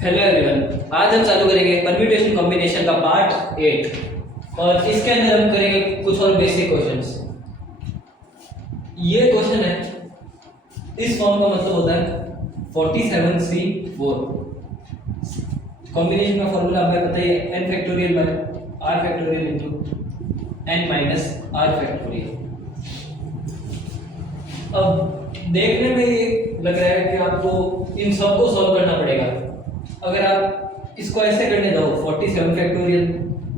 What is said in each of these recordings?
Hello everyone, आज हम चालू करेंगे परम्यूटेशन कॉम्बिनेशन का पार्ट 8 और इसके अंदर हम करेंगे कुछ और बेसिक क्वेश्चंस। ये क्वेश्चन है, इस फॉर्म का मतलब होता है 47C4। कॉम्बिनेशन का फॉर्मूला हमें पता ही है, n factorial by r factorial into n minus r factorial. अब देखने में ये लग रहा है कि आपको इन सबको सॉल्व करना पड़ेगा। अगर आप इसको ऐसे करने जाओ 47 factorial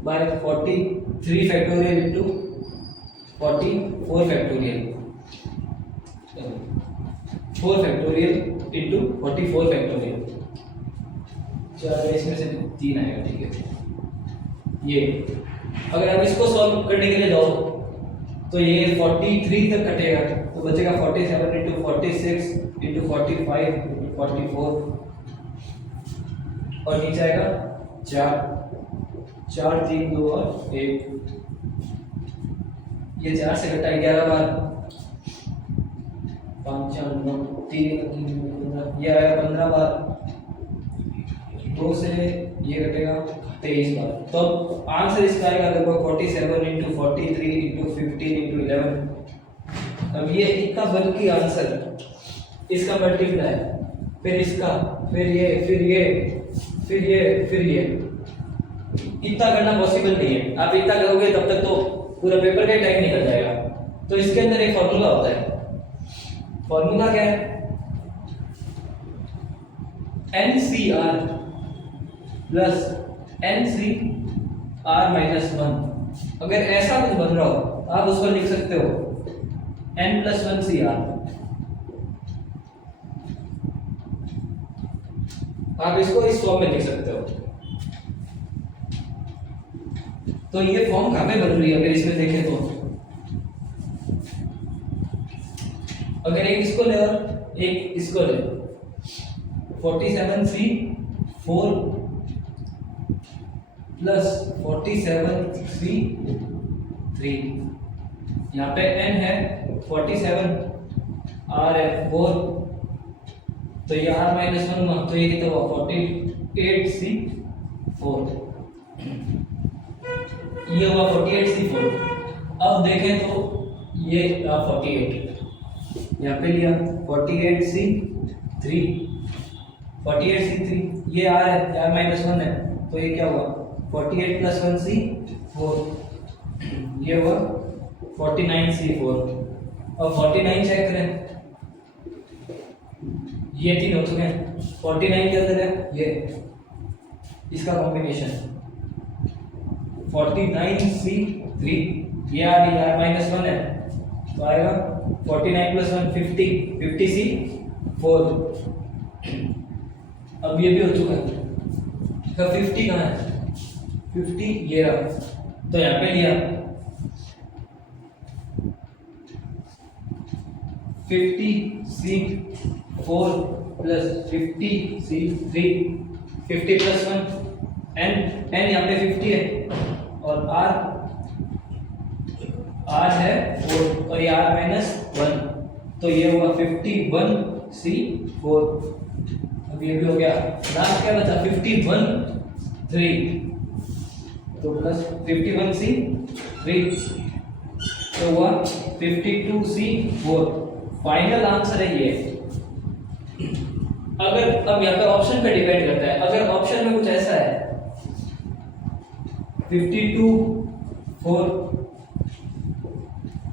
by 43 factorial into 44 factorial, 4 factorial into 44 factorial, चार इसमें से 3 आएगा, ठीक है। ये अगर आप इसको सॉल्व करने के लिए जाओ तो ये 43 तक कटेगा, तो बचेगा 47 इंटू 46 इंटू 45 इंटू 44 और नीचे आएगा 4 3 2 और 1। ये 4 से घटा 11 बार, 5 4 9 3 15, ये आएगा 15 बार, 2 से ये घटेगा 23 बार। तो आंसर इसका आएगा लगभग 47 इंटू 43 इंटू 15 इंटू 11। अब ये इतना बल्कि आंसर, इसका मल्टीप्लाई, फिर इसका, फिर ये, फिर ये, फिर ये, फिर ये, इतना करना पॉसिबल नहीं है। आप इतना करोगे तब तक तो पूरा पेपर का टाइम निकल जाएगा। तो इसके अंदर एक फॉर्मूला होता है। फॉर्मूला क्या है? NCR plus NCR minus 1। अगर ऐसा कुछ बन रहा हो आप उसको लिख सकते हो N प्लस 1CR। आप इसको इस फॉर्म में लिख सकते हो। तो ये फॉर्म कहाँ पे बन रही है अगर इसमें देखें तो, अगर एक इसको ले और एक इसको ले, 47C4 प्लस 47C3, यहाँ पे n है 47, r है 4, तो ये r माइनस 1, तो ये कितना हुआ 48C4, ये हुआ 48C4। अब देखें तो ये 48 यहाँ पे लिया, 48C3, 48C3, ये r है, r माइनस 1 है, तो ये क्या हुआ 48 प्लस 1C4, ये हुआ 49C4। अब 49 चेक करें, ये 3 हो चुके हैं। 49 के अंदर है ये, इसका कॉम्बिनेशन 49C3, ये r माइनस 1 है, तो आएगा 49 प्लस 1 50, 50C4। अब ये भी हो चुका है, तो 50 कहाँ है, 50 ये रहा, तो यहाँ पे लिया 50C4 plus 50C3, 50 plus 1, n यहाँ पे 50 है और r है 4 और ये r माइनस 1, तो ये हुआ 51C4। अब ये भी हो गया, लास्ट क्या बचा 51C3, तो प्लस 51C3, तो हुआ 52C4। फाइनल आंसर है ये। अगर अब यहाँ पे ऑप्शन पे डिपेंड करता है, अगर ऑप्शन में कुछ ऐसा है 52 4,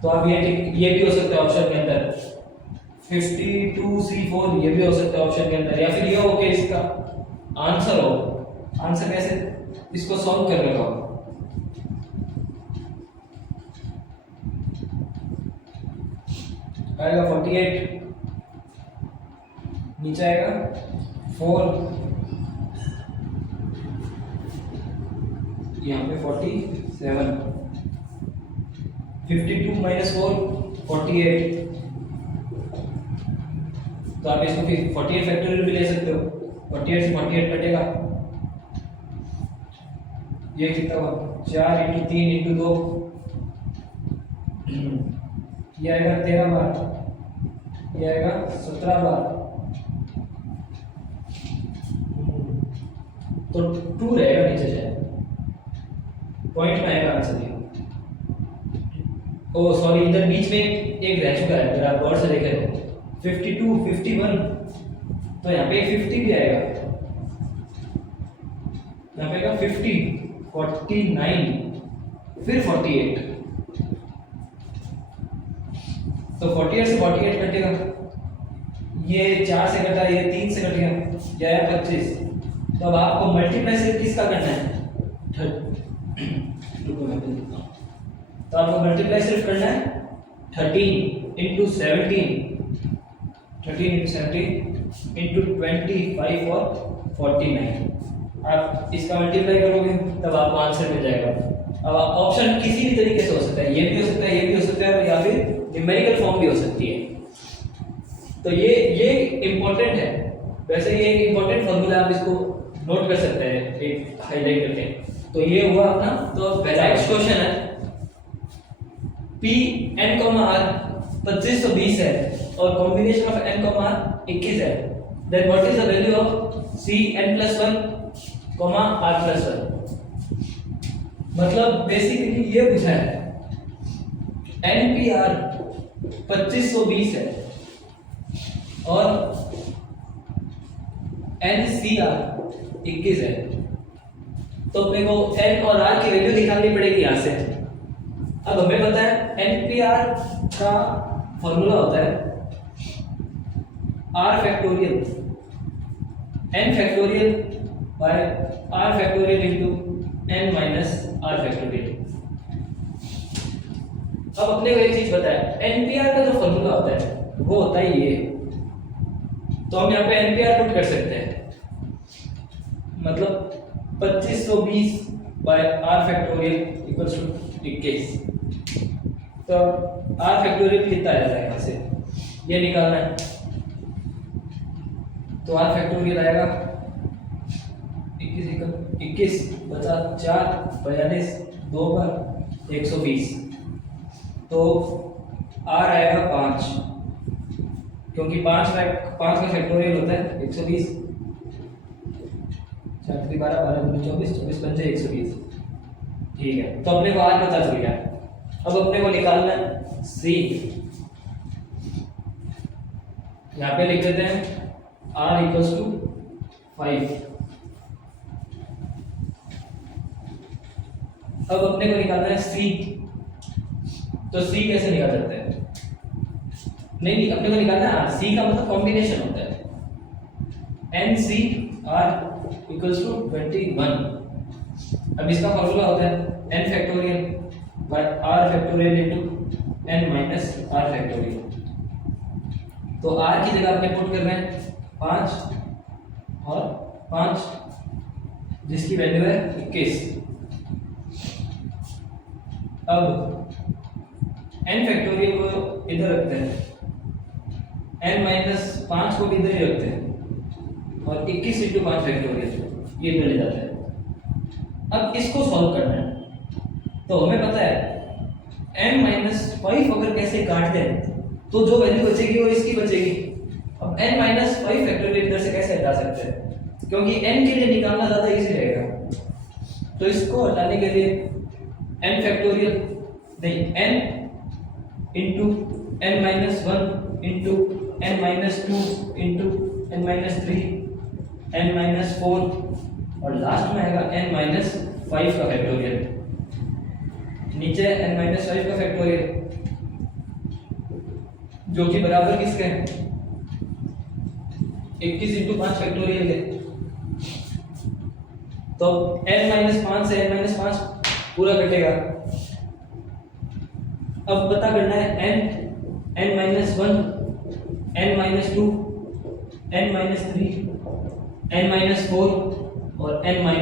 तो आप ये भी हो सकता है ऑप्शन के अंदर 52C4, ये भी हो सकता है ऑप्शन के अंदर, या फिर ये हो कि इसका आंसर हो। आंसर कैसे, इसको सॉल्व कर रहे हो, आएगा 48, नीचे आएगा 4, यहाँ पे 47, 52 माइनस 4 48, तो आप इसको फिर 48 फैक्टोरियल भी ले सकते हो। 48 से 48 कटेगा, ये कितना हुआ 4 इंटू 3 इंटू 2, ये आएगा 13 बार, ये आएगा 17 बार, तो 2 रहेगा नीचे जाए, पॉइंट में आएगा आंसर ये। ओ सॉरी, इधर बीच में एक रह चुका है, अगर आप गौर से देखें 52 51, तो यहाँ पे 50 भी आएगा, यहाँ पे आएगा 50 49 फिर 48, तो 48 से 48 कटेगा, ये 4 से कटा, ये 3 से कट गया, या 25। तो अब आपको मल्टीप्लाई सिर्फ किसका करना है, तो आपको मल्टीप्लाई सिर्फ करना है 13 इंटू 17, 13 इंटू 17 इंटू 25 और 49। आप इसका मल्टीप्लाई करोगे तब आपको आंसर मिल जाएगा। अब ऑप्शन किसी भी तरीके से हो सकता है, ये भी हो सकता है, ये भी हो सकता है, या फिर न्यूमेरिकल फॉर्म भी हो सकती है। तो ये इंपॉर्टेंट है, वैसे ये एक इंपॉर्टेंट फॉर्मूला, आप इसको नोट कर सकते हैं एक हाईलाइट करके। तो ये हुआ अपना, तो पहला नेक्स्ट क्वेश्चन है P n, R 2520 है और कॉम्बिनेशन ऑफ n, R 21 है, then what is the value of C n + 1, R + 1। मतलब बेसिकली ये पूछा है NPR 2520 है और NCR 21 है, तो अपने को n और r की वैल्यू निकालनी पड़ेगी यहाँ से। अब हमें पता है NPR का फॉर्मूला होता है r factorial n factorial by r factorial into n minus r factorial. अब अपने को एक चीज पता है, NPR का जो फॉर्मूला होता है वो होता है ये, तो हम यहाँ पे NPR पुट कर सकते हैं, मतलब 2520 by r factorial equals to 21। तो r फैक्टोरियल कितना आया था यहाँ से, ये निकालना है, तो r फैक्टोरियल आएगा 21 बचा 4 42 2 पर 120, तो r आएगा 5, क्योंकि 5 का फैक्टोरियल होता है 120, 4 3 12 12 2 24 24 पंजे 120। ठीक है, तो अपने को r पता चल गया। अब अपने को निकालना है c, यहाँ पे लिख देते हैं r = 5। अब अपने को निकालना है c, तो c कैसे निकाल सकते हैं, नहीं अपने को निकालना है r, c का मतलब कॉम्बिनेशन होता है NCR = 21। अब इसका फॉर्मूला होता है n factorial by r factorial into n minus r factorial. तो r की जगह आपने पुट करना है 5 और 5, जिसकी वैल्यू है 21। अब n फैक्टोरियल को इधर रखते हैं, n माइनस 5 को भी इधर ही रखते हैं और 21 इंटू 5 फैक्टोरियल ये इधर ले जाता है। अब इसको सॉल्व करना है, तो हमें पता है n-5 अगर कैसे काट दें तो जो वैल्यू बचेगी वो इसकी बचेगी। अब n-5 फैक्टोरियल इधर से कैसे हटा सकते हैं, क्योंकि n के लिए निकालना ज़्यादा इजी रहेगा, तो इसको हटाने के लिए n फैक्टोरियल नहीं n into n-1 into n-2 into n-3 n-4 और लास्ट में आएगा n-5 का फैक्टोरियल, नीचे n-5 का फैक्टोरियल, जो कि बराबर किसके है 21 इंटू 5 फैक्टोरियल है। तो n-5 से n-5 पूरा कटेगा। अब पता करना है n-1 n-2 n-3 n-4 और n-5।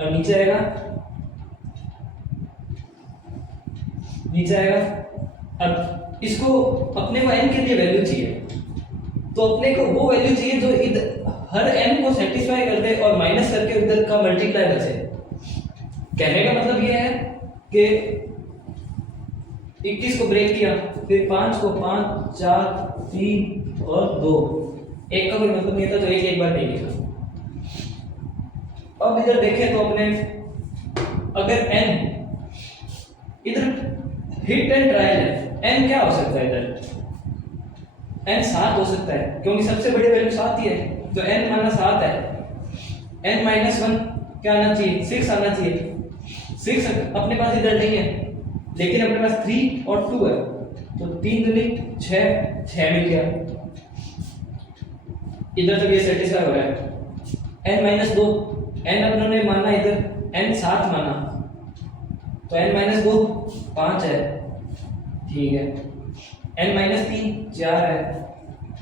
अब नीचे आएगा। अब इसको अपने को n के लिए वैल्यू चाहिए, तो अपने को वो वैल्यू चाहिए जो हर n को सेटिस्फाई कर दे और माइनस करके उधर का मल्टीप्लाई बचे। कहने का मतलब ये है कि 21 को ब्रेक किया, फिर 5 को 5 4 3 और 2, एक का कोई मतलब नहीं था तो एक बार नहीं लिखा। अब इधर देखें तो अपने अगर n इधर हिट एंड ट्रायल है, n क्या हो सकता है इधर, n 7 हो सकता है क्योंकि सबसे बड़ी वैल्यू 7 ही है, तो n माना 7 है, n माइनस 1 क्या आना चाहिए, 6 आना चाहिए। 6 अपने पास इधर नहीं है लेकिन अपने पास 3 और 2 है, तो 3 दूनी 6 मिल गया, इधर तो ये सेटिस्फाई हो रहा है। n माइनस 2, n अपनों ने माना इधर n 7 माना, तो n माइनस 2 5 है, ठीक है। n माइनस 3 4 है,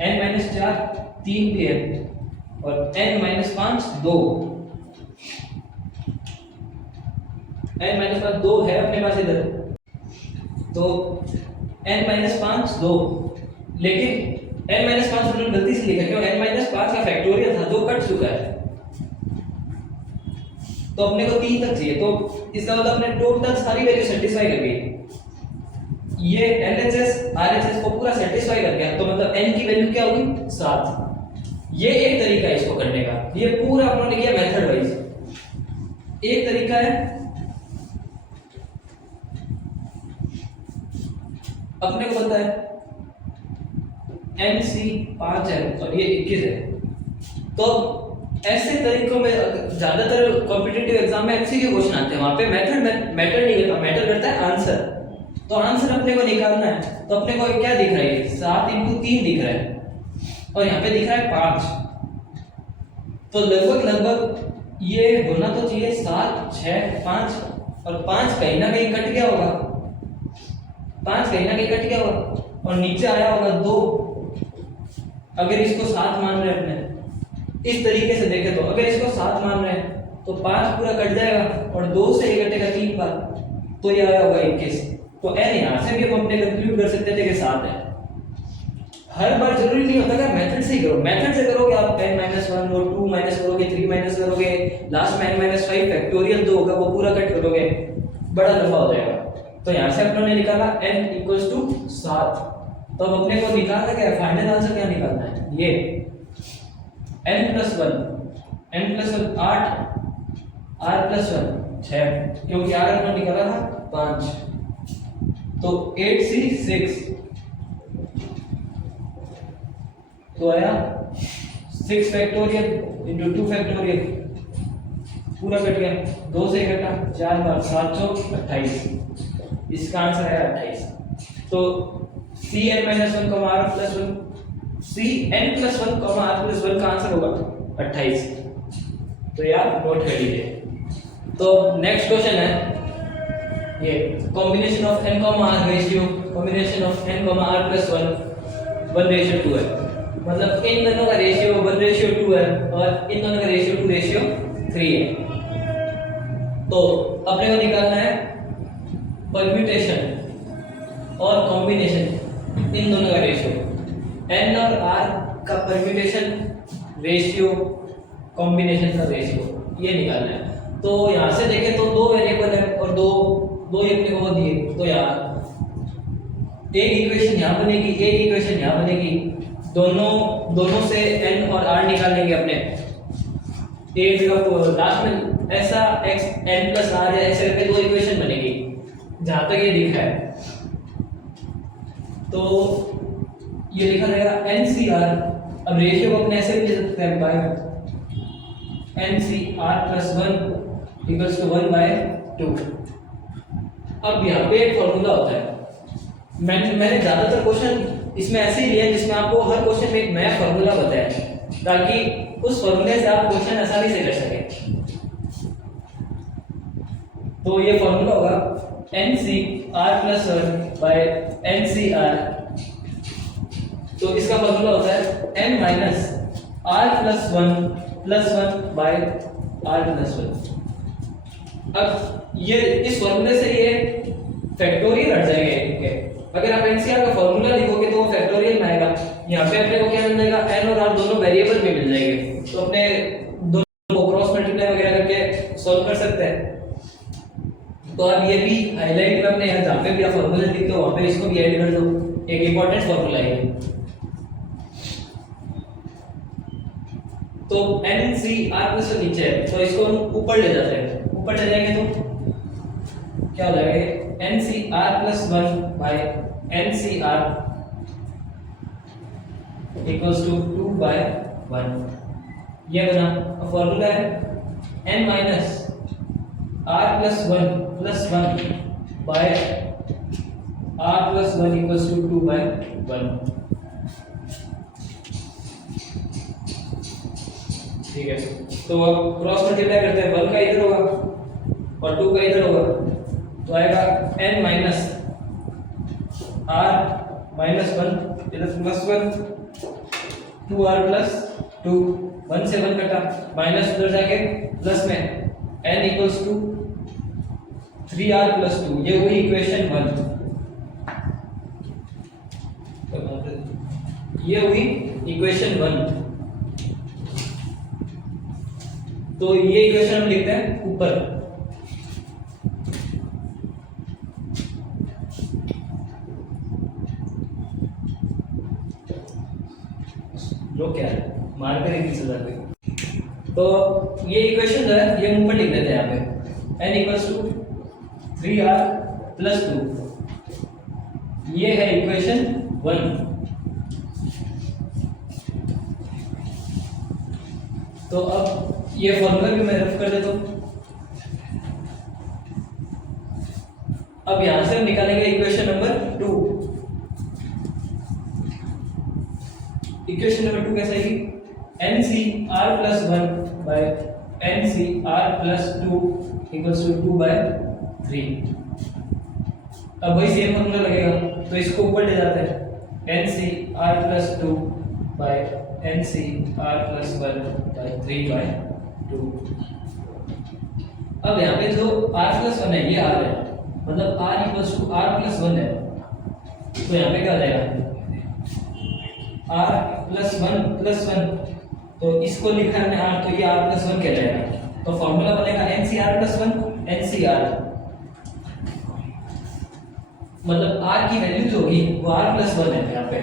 n माइनस 4 3 भी है, और n माइनस 5 2, n माइनस 5 2 है अपने पास इधर, तो n माइनस 5 2, लेकिन n माइनस 5 उन्होंने गलती से लिखा क्यों, n माइनस 5 का फैक्टोरियल था जो कट चुका है, तो अपने को 3 तक चाहिए, तो इसका मतलब अपने टोटल सारी वैल्यू सेटिस्फाई कर गई, ये LHS RHS को पूरा सेटिस्फाई कर गया, तो मतलब n की वैल्यू क्या होगी 7। ये एक तरीका है इसको करने का, ये पूरा अपने किया मेथड वाइज। एक तरीका है अपने को पता है NC 5 है और ये 21 है, तो ऐसे तरीकों में ज्यादातर कॉम्पिटिटिव एग्जाम में MCQ क्वेश्चन आते हैं, वहां पे मेथड मैटर नहीं करता, मैटर करता है आंसर। तो आंसर अपने को निकालना है, तो अपने को क्या दिख रहा है, 7 × 3 दिख रहा है, और यहाँ पे दिख रहा है 5, तो लगभग ये होना तो चाहिए 7 6 5, और 5 कहीं ना कहीं कट गया होगा, 5 कहीं ना कहीं कट गया होगा, और नीचे आया होगा 2, अगर इसको 7 मान रहे हैं अपने, इस तरीके से देखें तो अगर इसको 7 मान रहे हैं तो 5 पूरा कट जाएगा, और 2 से ये कटेगा 3 बार, तो ये आया होगा 21। तो n यहाँ से भी हम अपने कंक्लूड कर सकते थे कि 7 है। हर बार जरूरी नहीं होता कि मेथड से ही करो, मेथड से करोगे आप n माइनस 1 और 2 माइनस करोगे, 3 माइनस करोगे, लास्ट में n माइनस 5 फैक्टोरियल जो होगा वो पूरा कट करोगे, बड़ा लंबा हो जाएगा। तो यहाँ से अपनों ने निकाला n इक्वल्स टू 7, तो अब अपने को निकालना क्या है, फाइनल आंसर क्या निकालना है, ये n प्लस 1 8, r प्लस 1 6, क्योंकि r अपना निकाला था 5, तो 8c 6, तो आया 6 फैक्टोरियल इंटू 2 फैक्टोरियल, पूरा कट गया, 2 से कटा 4 बार, 7 चौक 28, इसका आंसर है 28। तो Cn minus 1 r plus 1, Cn plus 1 r plus 1 का आंसर होगा 28, तो ये आप नोट कर लीजिए। तो नेक्स्ट क्वेश्चन है ये combination of n r ratio, combination of n r plus 1:2 है, मतलब इन दोनों का रेशियो 1:2 है और इन दोनों का रेशियो 2:3 है। तो अपने को निकालना है परम्यूटेशन और कॉम्बिनेशन इन दोनों का रेशियो, n और r का परम्यूटेशन रेशियो, कॉम्बिनेशन का रेशियो, ये निकालना है। तो यहाँ से देखें तो 2 वेरिएबल है और दो ही अपने को दिए, तो यार एक इक्वेशन यहाँ बनेगी, एक इक्वेशन यहाँ बनेगी, दोनों से n और r निकाल लेंगे अपने, एक जगह लास्ट में ऐसा x n प्लस r या ऐसे करके 2 इक्वेशन बनेगी, जहां तक ये लिखा है। तो ये लिखा रहेगा NCR, अब रेशियो को अपने ऐसे भी लिख सकते हैं by NCR plus 1 equals to 1/2। अब यहाँ पे एक फॉर्मूला होता है, मैंने ज्यादातर क्वेश्चन इसमें ऐसे ही लिया जिसमें आपको हर क्वेश्चन में एक नया फॉर्मूला बताया है, ताकि उस फॉर्मूले से आप क्वेश्चन आसानी से कर सकें। तो ये फॉर्मूला होगा NCR प्लस 1 बाय NCR, तो इसका फॉर्मूला होता है n minus r plus 1 by r plus 1। अब ये इस फॉर्मूले से ये फैक्टोरियल हट जाएंगे इनके, अगर आप NCR का फॉर्मूला लिखोगे तो वो फैक्टोरियल में आएगा, यहाँ पे अपने को क्या मिल जाएगा, n और r दोनों वेरिएबल में मिल जाएंगे, तो अपने दोनों को क्रॉस मल्टीप्लाई वगैरह करके सॉल्व कर सकते हैं। तो आप ये भी हाईलाइट में अपने यहाँ जहाँ पे भी आप फॉर्मूला लिखते हो वहाँ पे इसको भी ऐड कर दो, एक इंपॉर्टेंट फॉर्मूला है। तो N C R plus one नीचे है, तो इसको हम ऊपर ले जाते हैं। ऊपर ले जाएंगे तो क्या हो जाएगा, N C R plus one by N C R equals to 2 by 1। ये बना। अब फॉर्मूला है n minus R plus one by R plus one equals to 2 by 1। ठीक है, तो अब क्रॉस मल्टीप्लाई करते हैं। 1 का इधर होगा और 2 का इधर होगा, तो आएगा n minus r minus one इधर प्लस वन, 2r प्लस 2, 1 से 1 कटा, माइनस उधर जाके प्लस में n equals to 3r plus 2। ये हुई इक्वेशन 1। ये हुई इक्वेशन 1। तो ये इक्वेशन हम लिखते हैं ऊपर। लो क्या है, मार्कर एक ही सजा पे। तो ये इक्वेशन जो है ये हम ऊपर लिख देते हैं। यहाँ पे n equals to 3r plus 2, ये है इक्वेशन 1। तो अब ये फॉर्मूला भी मैं रफ कर देता हूँ। अब यहां से हम निकालेंगे इक्वेशन नंबर 2। इक्वेशन नंबर 2 कैसे आएगी, N C R plus one by N C R plus 2 equals to 2 by 3। अब वही सेम फॉर्मूला लगेगा, तो इसको ऊपर ले जाते हैं। N C R plus 2 by N C R plus 1 by 3 by 2। अब यहाँ पे जो r प्लस 1 है ये r है, मतलब r equals to r plus 1 है। तो यहाँ पे क्या आ जाएगा, r प्लस 1, तो इसको लिखा है r, तो ये r प्लस 1 कहलाएगा। तो फॉर्मूला बनेगा NCR प्लस 1 NCR, मतलब r की वैल्यू जो होगी वो r प्लस 1 है यहाँ पे।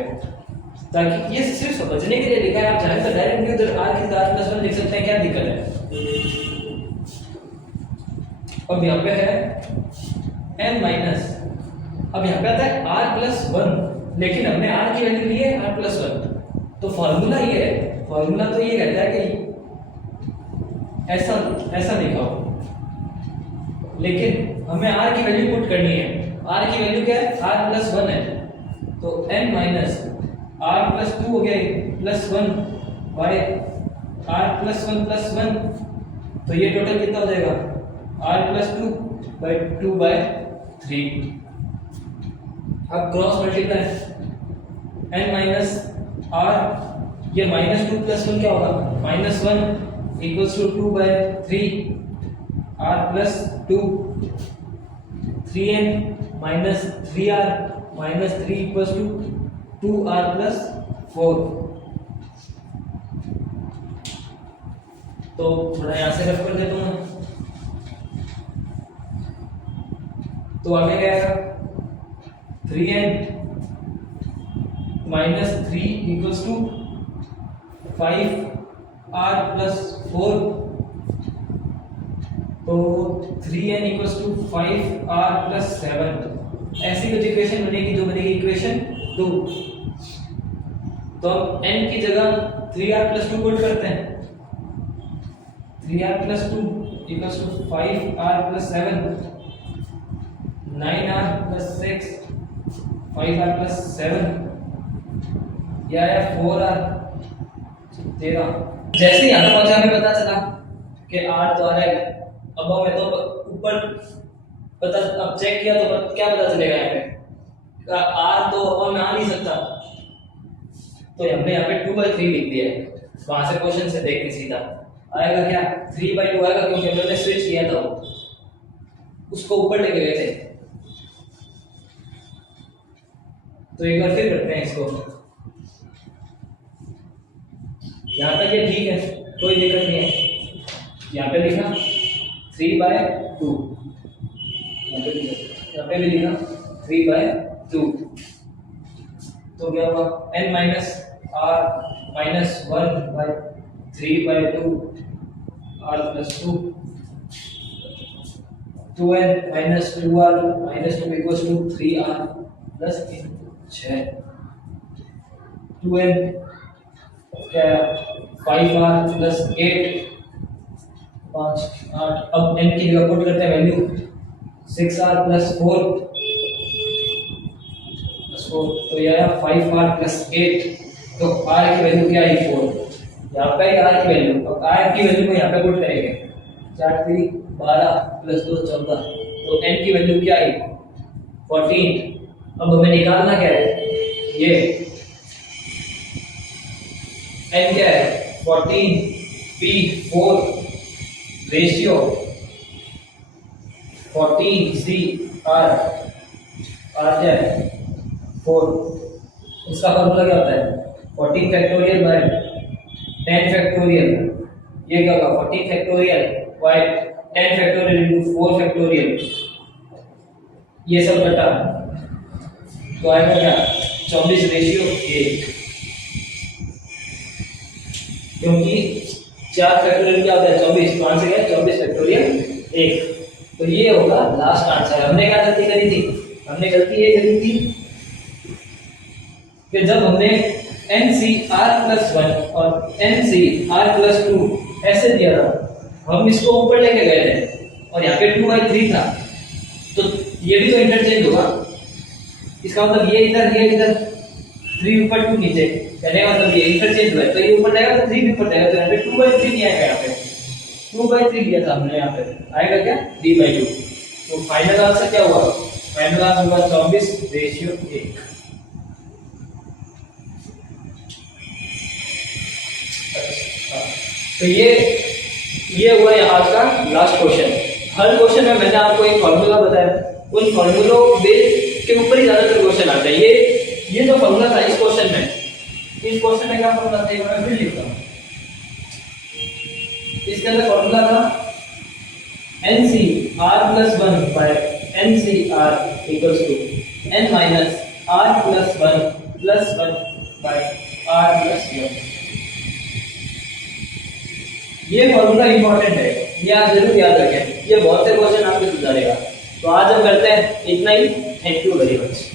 ताकि ये सिर्फ समझने के लिए लिखा है, आप चाहे तो डायरेक्ट भी उधर r की r प्लस 1 लिख सकते हैं, क्या दिक्कत है। अब यहाँ पे है n माइनस, अब यहाँ पे आता है r प्लस 1, लेकिन हमने r की वैल्यू ली है r प्लस 1। तो फॉर्मूला ये है, फॉर्मूला तो ये कहता है कि ऐसा लिखाओ, लेकिन हमें r की वैल्यू पुट करनी है। r की वैल्यू क्या है, r प्लस 1 है, तो n माइनस r प्लस 2 हो गया plus 1 by r plus 1 plus 1, तो ये टोटल कितना हो जाएगा, r प्लस 2 बाय 2 बाय 3। अब cross multiply, n minus r, ये माइनस 2 प्लस 1 क्या होगा, minus 1 equals to 2 by 3 r plus 2, 3n minus 3r minus 3 equals to 2r plus 4। तो थोड़ा यहाँ से रफ कर देता हूँ। तो आगे क्या आएगा, 3n minus 3 equals to 5r plus 4, तो 3n equals to 5r plus 7। ऐसी कुछ इक्वेशन बनेगी जो बनेगी इक्वेशन 2। तो अब n की जगह 3r प्लस 2 पुट करते हैं। 3r plus 2 equals to 5r plus 7, 9r plus 6, 5r plus 7, यह आया 4r 13। जैसे यहाँ पहुंचा हमें पता चला कि r तो आ रहा है। अब हमें तो ऊपर पता, अब चेक किया तो क्या पता चलेगा, यहाँ पे r तो अपन आ नहीं सकता, तो हमने यहाँ पे 2 by 3 लिख दिया है। वहां से क्वेश्चन से देख के सीधा आएगा क्या, 3 by 2 आएगा, क्योंकि हमने स्विच किया था, उसको ऊपर लेके गए थे। तो एक बार फिर करते हैं इसको। यहाँ तक ये ठीक है, कोई दिक्कत नहीं है। यहाँ पे लिखा 3 by 2, यहाँ पे भी लिखा 3 by 2, तो क्या हुआ, n minus r minus 1 by 3/2 r plus 2 2n minus 2r minus 2 equals to 3r plus 6 2n क्या 5r plus 8 5 8 अब n की जगह पुट करते हैं वैल्यू 6r plus 4 तो यह 5r plus 8 तो r की वैल्यू क्या आई 4 यहाँ पे r की वैल्यू अब r की वैल्यू को यहाँ पे पुट करेंगे 4 3 12 plus 2 14 तो n की वैल्यू क्या आई 14 अब हमें निकालना क्या है ये n क्या है 14 p4 रेशियो 14 c r क्या है 4 इसका फॉर्मूला क्या होता है 14 फैक्टोरियल बाय 10 फैक्टोरियल ये क्या होगा 14 factorial by 10 factorial into 4 factorial ये सब बटा तो आएगा क्या 24 रेशियो 1 क्योंकि 4 फैक्टोरियल क्या होता है 24 कौन से गया 24 फैक्टोरियल 1 तो ये होगा लास्ट आंसर हमने क्या गलती करी थी हमने गलती ये करी थी कि जब हमने NCr+1 और NCr+2 ऐसे दिया था हम इसको ऊपर लेके गए थे और यहाँ पे 2/3 था तो ये भी तो इंटरचेंज होगा इसका मतलब ये इधर 3 ऊपर 2 नीचे कहने का मतलब ये इंटरचेंज हुआ है तो ये ऊपर जाएगा तो 3 भी ऊपर जाएगा तो यहाँ पे 2/3 नहीं आएगा यहाँ पे 2/3 दिया था हमने यहाँ पे आएगा क्या 3/2 तो फाइनल आंसर क्या हुआ फाइनल आंसर हुआ 24 रेशियो 1 तो ये हुआ आज का लास्ट क्वेश्चन हर क्वेश्चन में मैंने आपको एक फॉर्मूला बताया उन फॉर्मूलों के ऊपर ही ज्यादातर क्वेश्चन आता है ये जो फॉर्मूला था इस क्वेश्चन में क्या फॉर्मूला था मैं फिर लिखता हूं इसके अंदर फॉर्मूला था NCr+1 by NCr equals to n minus r+1 plus 1 by r+1 ये फॉर्मूला इंपॉर्टेंट है ये आप जरूर याद रखें ये बहुत से क्वेश्चन आपके सुधारेगा तो आज हम करते हैं इतना ही थैंक यू वेरी मच